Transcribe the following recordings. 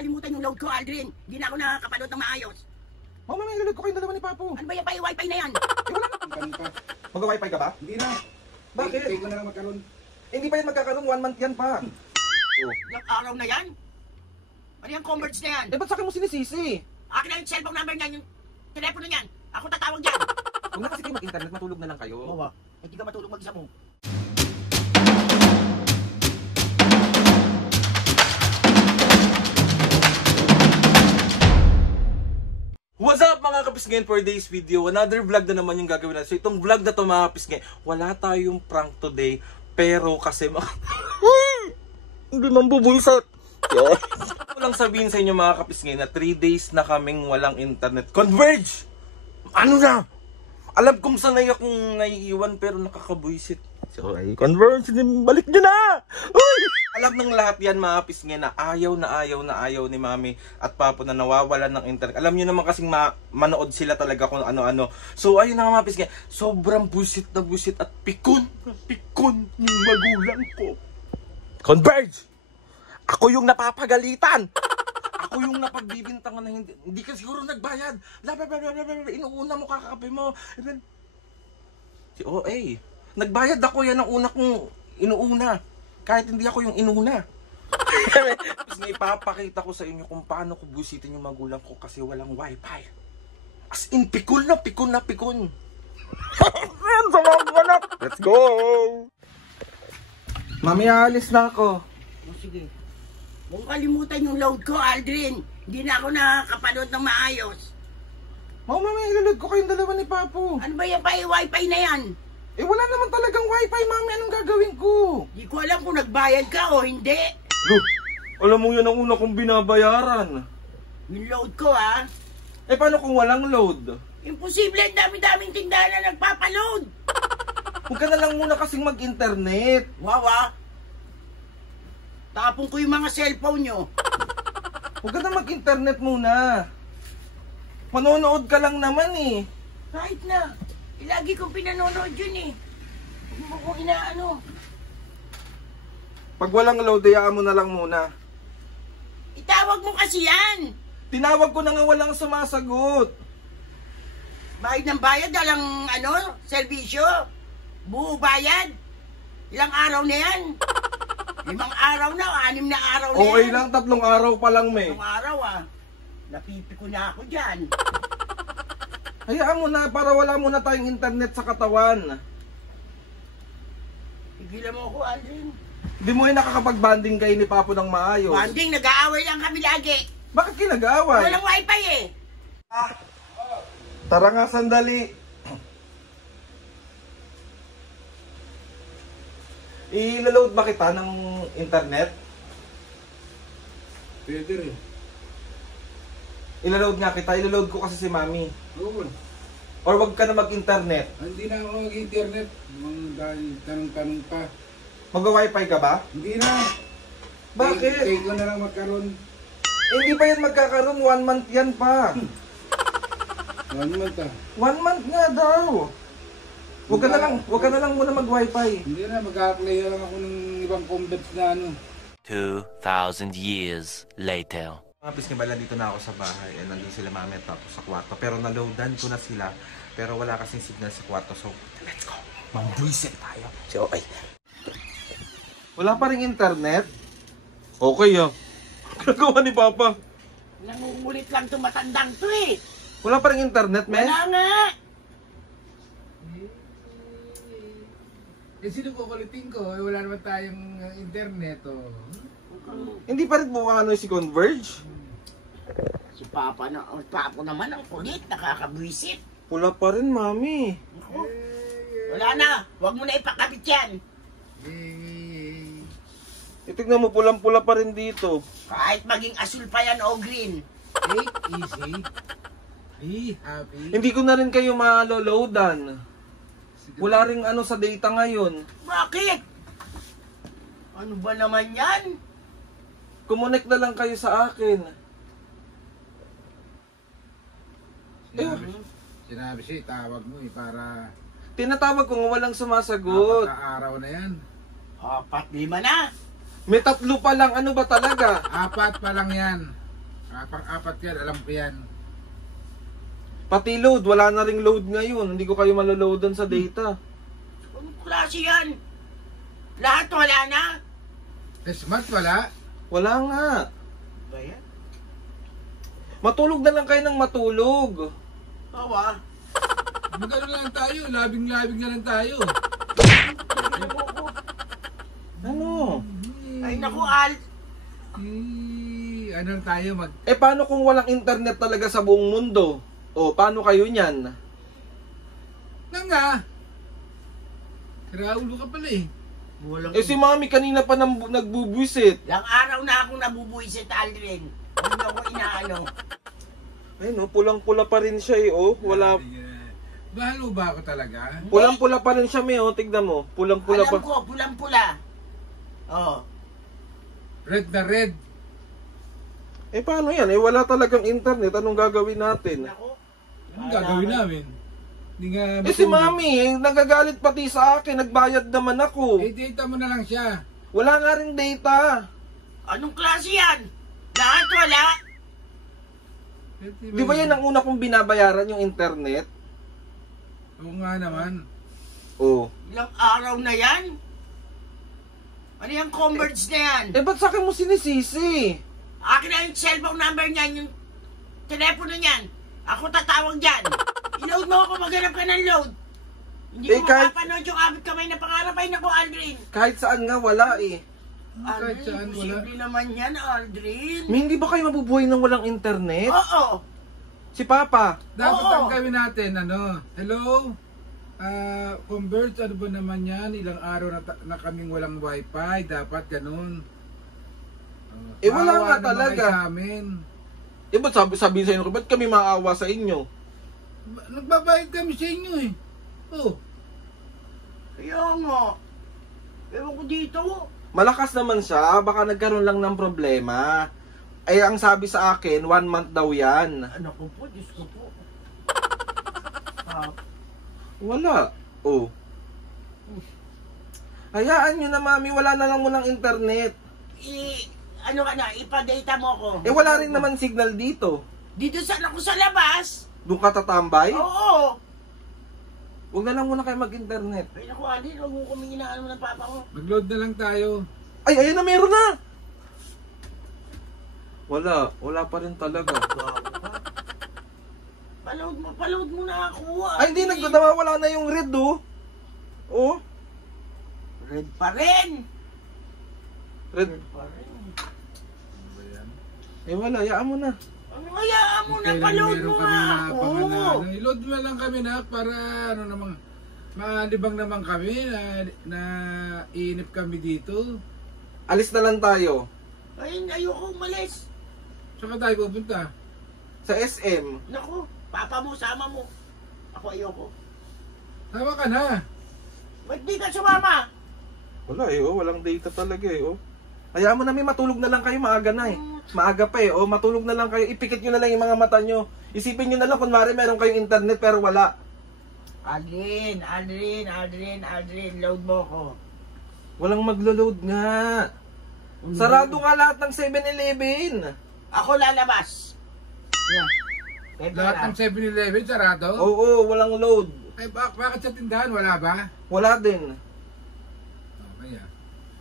kalimutan yung load ko, Aldrin. Hindi na ako nakakapanood ng maayos. Oh, mami, ilulod ko kayong dalawa ni Papo. Ano ba yung wifi na yan? Eh, wala na. Mag-wifi ka ba? Hindi na. Bakit? Kaya ko na lang magkaroon. Eh, hindi pa yan magkakaroon, 1 month yan pa. Yung araw na yan? Ano yung converts na yan? Eh, ba't sa akin mo sinisisi? Akin na yung cellphone number niyan, yung telepono niyan. Ako tatawag dyan. Kung na kasi kayo mag-internet, matulog na lang kayo. Oo, hindi ka matulog mag-isa mo. What's up mga kapisngin, for today's video? Another vlog na naman yung gagawin natin. So itong vlog na to mga kapisngin, wala tayong prank today. Pero kasi hindi man bubulsat. Ako lang sabihin sa inyo mga kapisngin na 3 days na kaming walang internet. Converge! Ano na? Alam kong sanay akong naiiwan pero nakakabuisit. So ay Converge, balik nyo na! Uy! Alam ng lahat yan mga kapisngin na ayaw ni Mami at Papo na nawawalan ng internet. Alam nyo naman kasing manood sila talaga kung ano-ano. So ayun na mga kapisngin, sobrang buisit na buisit at pikon yung magulang ko. Converge! Ako yung napapagalitan! Ako yung napagbibintangan na hindi ka siguro nagbayad. Inuuna mo, kakakape mo. Si OA. Nagbayad ako, yan ang una kong inuuna. Kahit hindi ako yung inuna. Tapos na ipapakita ko sa inyo kung paano ko busitin yung magulang ko kasi walang wifi. As in, pikon na pikon. Let's go! Mami, aalis na ako. O sige. Huwag kalimutan yung load ko, Aldrin. Hindi na ako nakakapanood ng maayos. Oh, mami, ilulod ko kayong dalawa ni Papo. Ano ba yung wifi na yan? Eh, wala naman talagang wifi, mami. Anong gagawin ko? Di ko alam kung nagbayad ka o hindi. Look, alam mo yan ang una kong binabayaran. Yung load ko, ha? Eh, paano kung walang load? Imposible, ang dami-daming tindahan na nagpapaload. Huwag ka na lang muna kasing mag-internet. Wawa. Tapon ko yung mga cellphone nyo. Huwag ka na mag-internet muna. Manonood ka lang naman eh. Kahit na. Lagi kong pinanonood yun eh. Huwag mo kong inaano. Pag walang load, hayaan mo na lang muna. Itawag mo kasi yan. Tinawag ko na nga walang sumasagot. Bayad ng bayad, dalang serbisyo. Buo bayad. Ilang araw na yan. 5 araw na, 6 na araw na Okay yan. lang, 3 araw pa lang, me. 3 araw Napipiko na ako dyan. Hayaan mo na para wala muna tayong internet sa katawan. Pigilan mo ako, Aldrin. Hindi mo nakakapag-banding kayo ni Papo ng maayos. Banding, nag-aaway lang kami lagi. Bakit kinag-aaway? Walang wifi eh. Tara nga sandali. I-load ba kita ng internet? Pwede rin. I-load nga kita. I-load ko kasi si Mami. Oo. Or wag ka na mag-internet. Hindi na ako mag-internet. Dahil tanong-tanong pa. Mag-wifi ka ba? Hindi na. Bakit? Kaya ko na lang magkaroon. Hindi pa yan magkakaroon. 1 month yan pa. 1 month 1 month nga daw. Huwag ka na lang muna mag-wifi. Hindi na. Mag-apply na lang ako ng ibang converts na 2,000 years later. Mga pisngibala, dito na ako sa bahay. Nandun sila Mami at Papo sa kwarto. Pero naloadan ko na sila. Pero wala kasing signal sa kwarto. So, let's go. Mambuisit tayo. So, okay. Wala pa ring internet? Okay Ginagawa ni Papa. Nangungulit lang itong matandang to eh. Wala pa ring internet, men? Wala nga. Eh, sino kukulitin ko? Eh, wala naman tayong internet, Hindi pa rin mukha si Converge. Si Papo naman ang kulit, nakakabwisit. Wala pa rin, Mami. Wala na, huwag mo na ipakabit yan. Itignan mo, pulang-pula pa rin dito. Kahit maging asul pa yan o green. Take easy. Be happy. Hindi ko na rin kayo maloloadan. Wala ring sa data ngayon. Bakit? Ano ba naman yan? Kumonek na lang kayo sa akin. Sinabi siya, tawag mo para Tinatawag ko nga walang sumasagot. 4 na araw na yan. 4, 5 na. May 3 pa lang. Ano ba talaga? 4 pa lang yan. Pang-apat yan, alam ko yan. Pati load, wala na ring load ngayon. Hindi ko kayo maloloadan sa data. Anong klase yan? Lahat wala na? Smart wala. Wala nga. Ba yan? Matulog na lang kayo ng matulog. Bawa. Magano lang tayo, labing-labing na lang tayo. Ano? Ay naku, Al. Ano lang tayo Eh paano kung walang internet talaga sa buong mundo? O paano kayo niyan? nga. Raulo ka pala eh. Walang... Eh si mami kanina pa nagbubuisit. Ilang araw na akong nabubuisit, Aldrin. Hindi ako inaano. Ay no, pulang-pula pa rin siya eh, oh. Wala... Bahalo ba ako talaga? Pulang-pula pa rin siya, may oh. Tignan mo. Pulang-pula pa. Alam ko, pulang-pula. Oh. Red na red. Eh paano yan? Eh wala talagang internet. Anong gagawin natin? Ako. Anong gagawin namin? Hindi nga... Eh si mami, eh, nagagalit pati sa akin. Nagbayad naman ako. Eh, data mo na lang siya. Wala nga rin data. Anong klase yan? Lahat wala? Di ba yan ang una kong binabayaran, yung internet? Oo nga naman. Oh. Ilang araw na yan? Ano yung Converge na yan? Eh ba't sa akin mo sinisisi? Akin na yung cellphone number niyan, yung telepono niyan. Ako tatawag dyan. I-load mo ako, maghanap ka ng load. Hindi Eh, ko kahit- mapapanood yung abot kamay na pangarap ay naku, Aldrin. Kahit saan nga wala eh. Kahit saan wala. Posible naman yan, Aldrin. May hindi ba kayo mabubuhay ng walang internet? Oo. Si Papa. Dapat Oo. ang gawin natin, ano? Hello? Converge, ano ba naman yan? Ilang araw na kaming walang wifi. Dapat ganun. Eh, wala Maawa nga naman talaga. kayo sa amin. Eh ba't sabi sa inyo, ba't kami maawa sa inyo? Nagbabayad kami sa inyo eh. Oh. Kaya nga. Ewan ko dito. Malakas naman siya, baka nagkaroon lang ng problema. Eh ang sabi sa akin, 1 month daw yan. Ano ko po, Diyos ko po. Wala. Oh. Hayaan nyo na mami, wala na lang mo ng internet. Ano ka na, ipa-data mo ko. Eh wala rin naman signal dito. Dito sana ako sa labas. Doon ka tatambay? Oo. Huwag na lang muna kayo mag-internet. Ay naku, Aldrin, huwag mo kami inaano ng papa ko. Mag-load na lang tayo. Ay, ayun na, meron na! Wala pa rin talaga. Paload mo na ako. Ay, hindi, nagdadawawala na yung red, oh. Oh, Red pa rin. red. Pa rin. Eh wala, hayaan mo na. Ano kaya mo na, Kailan paload meron mo kami nga na ako. pangalan? I-load mo lang kami na para ano namang malibang naman kami na iinip kami dito. Alis na lang tayo. Ay, ayoko umalis. Saan ka tayo pupunta? Sa SM. Naku, papa mo, sama mo. Ako ayoko. Tama ka na. Ba't di ka sumama? Wala eh, oh. Walang data talaga eh, oh. Hayaan mo na, may matulog na lang kayo, maaga na eh. Maaga pa eh, oh. Matulog na lang kayo. Ipikit nyo na lang yung mga mata nyo. Isipin nyo na lang, kunwari meron kayong internet pero wala. Aldrin, load mo ko. Walang maglo-load nga. Sarado nga lahat ng 7-Eleven. Ako lalabas. Yeah. Lahat ng 7-Eleven sarado? Oo, walang load. Ay, bakit sa tindahan? Wala ba? Wala din. Okay ah.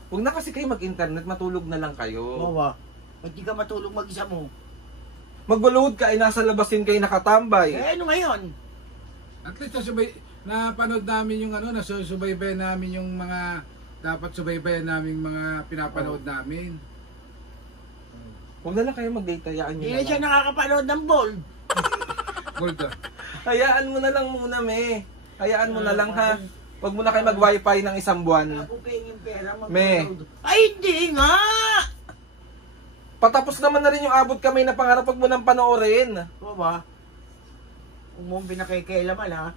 Huwag na kasi kayo mag-internet, matulog na lang kayo. Bawa, ba't di ka matulog mag-isa mo? Mag-load ka, ay nasa labas din kayo nakatambay. Eh, ano ngayon? At least napanood namin yung ano, nasusubaybayan namin yung mga dapat subaybayan namin mga pinapanood namin. Huwag na lang kayo mag-data, hayaan nyo Hindi na na siya lang. nakakapanood ng bold. Gold ah. Hayaan mo na lang muna, me. Hayaan mo na lang, ha. Huwag mo na kayo mag-wifi ng 1 buwan. Ako pengin pera, Me. mag-download. Ay, hindi nga! Patapos naman na rin yung abot kamay na pangarap, huwag mo nang panoorin. Bawa, kung mong pinakikailaman ha,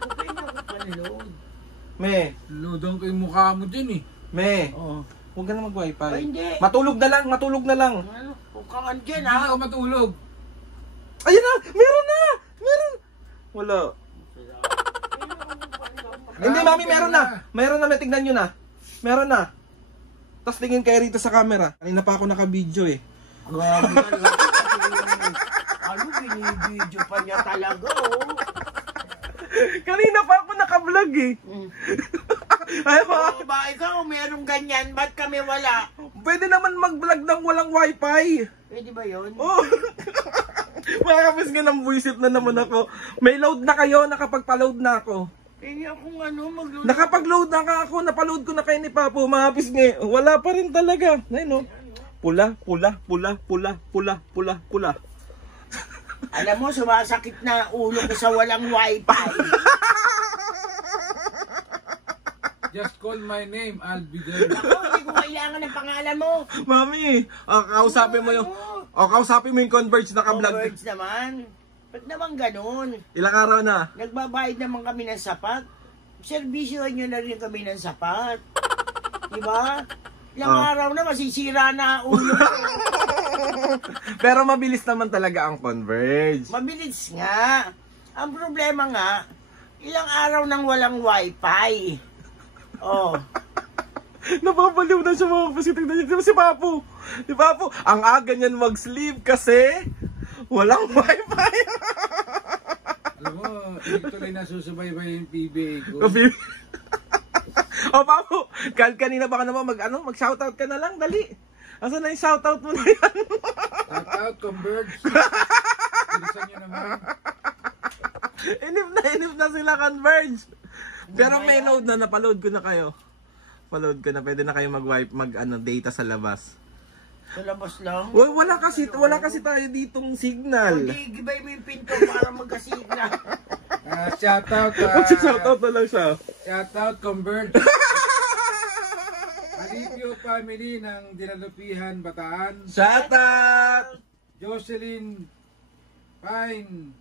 okay na ako panload. Me, Lodong ko yung mukha mo din eh. me, Oo. huwag ka na mag-wifi. Ay, hindi. Matulog na lang, matulog na lang. Ano, kung kang andyan Hindi ha. ako matulog. Ayun na, meron na, meron. Wala. Hindi, mami, meron na. Meron na, may tignan nyo na. Meron na. Tapos tingin kayo rito sa camera. Kanina pa ako naka-video eh. Grabe ka lang. Video pa niya talaga, oh. Kanina pa ako naka-vlog eh. Ay, Oh, ba ikaw, merong ganyan, ba't kami wala? pwede naman mag-vlog ng walang wifi. Pwede ba yun? Oh. Mga kapisngi, ng buisit na naman ako. May load na kayo, nakapagpa-load na ako. Pwede akong magluto. Nakapag-load na ka ako, napaload ko na kayo ni Papo. Mga kapisngi, wala pa rin talaga. Ayun, no? Pula, pula, pula, pula, pula, pula, pula. Alam mo, sumasakit na ulo ko sa walang wifi. Just call my name, I'll be there. Ako, hindi ko kailangan ng pangalan mo. Mami, kausapin mo yung... kausapin mo yung Converge na ka-vlog. Words naman. Ba't naman ganun? Ilang araw na? Nagbabayad naman kami ng sapat. Servisyohan nyo na rin kami ng sapat. Diba? Ilang araw na, masisira na ulo ko. Pero mabilis naman talaga ang Converge. Mabilis nga. Ang problema nga, ilang araw nang walang wifi. Oh. Napapaliw na siya mga kapatid. Tignan niyo si Papo. Si Papo, ang aga niyan mag-sleep kasi walang wifi. Alam mo, hindi tuloy na susubaybay yung PBA ko. O Papo, kanina baka naman mag-shoutout ka na lang, dali. Asan na yung shoutout mo na yan? Shoutout, Converge. Bilisan nyo naman. Inip na sila Converge. Pero may load na, napaload ko na kayo. Paload ko na, pwede na kayo data sa labas. Sa labas lang? Wala kasi tayo ditong signal. Hindi, gibay mo yung pinto para magkasigla. Shoutout. Shoutout na lang siya. Shoutout, Converge. Alipio family ng Dinalupihan, Bataan. Shoutout! Jocelyn Pine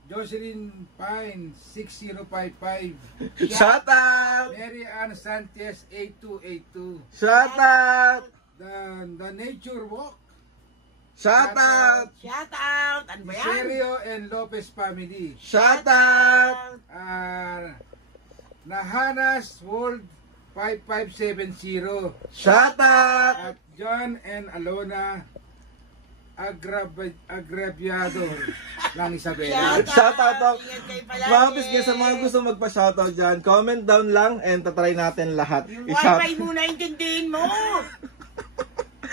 6055. Shoutout! Mary Ann Sanchez 8282. Shoutout! The Nature Walk. Shoutout! Shout out! Ano ba yan? Serio and Lopez family. Shoutout! Nahanas World 5570. Shoutout! At John and Alona Agraviador ng Isabela. Shoutout! Ingat kayo palagi. Mga pisngi, sa mga gusto magpa-shoutout dyan, comment down lang and tatry natin lahat. Yung wifi muna intindihin mo.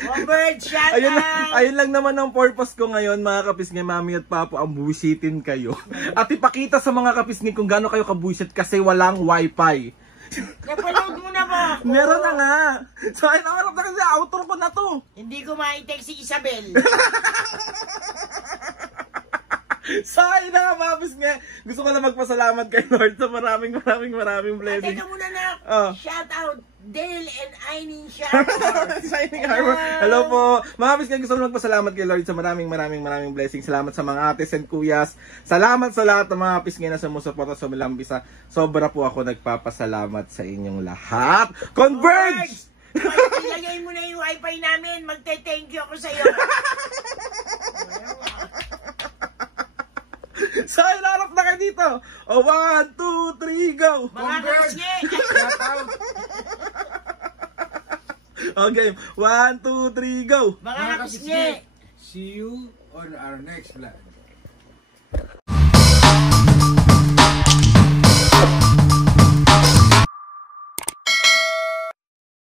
Converge, shout out! Ayun lang naman ang purpose ko ngayon, mga kapisngi, Mami at Papo, ang buwisitin kayo. At ipakita sa mga kapisngi kung gaano kayo kabuwisit kasi walang wifi. Napaload mo na ba? Meron na nga. So, ayun, nakarap na kasi, outro ko na to. Hindi ko ma-text si Isabel. So, ayun na nga, mga kapisngi. Gusto ko na magpasalamat kay Lord sa maraming blessings. Teka muna na. Oh. Shout out Dale and Ainin shout out. Shining Harbor. Hello po. Mga kapisngi, gusto ko magpasalamat kay Lord sa maraming blessings. Salamat sa mga ates and kuyas. Salamat sa lahat ng mga kapisngi na sumusuporta sa Milambisa. Sobra po ako nagpapasalamat sa inyong lahat. Converge! Ilagay mo na yung wifi namin. Magte-thank you ako sa'yo. So, inarap na kayo dito. O, 1, 2, 3, go! Mga kapisngi. Okay, 1, 2, 3, go! Mga kapisngi. See you on our next vlog.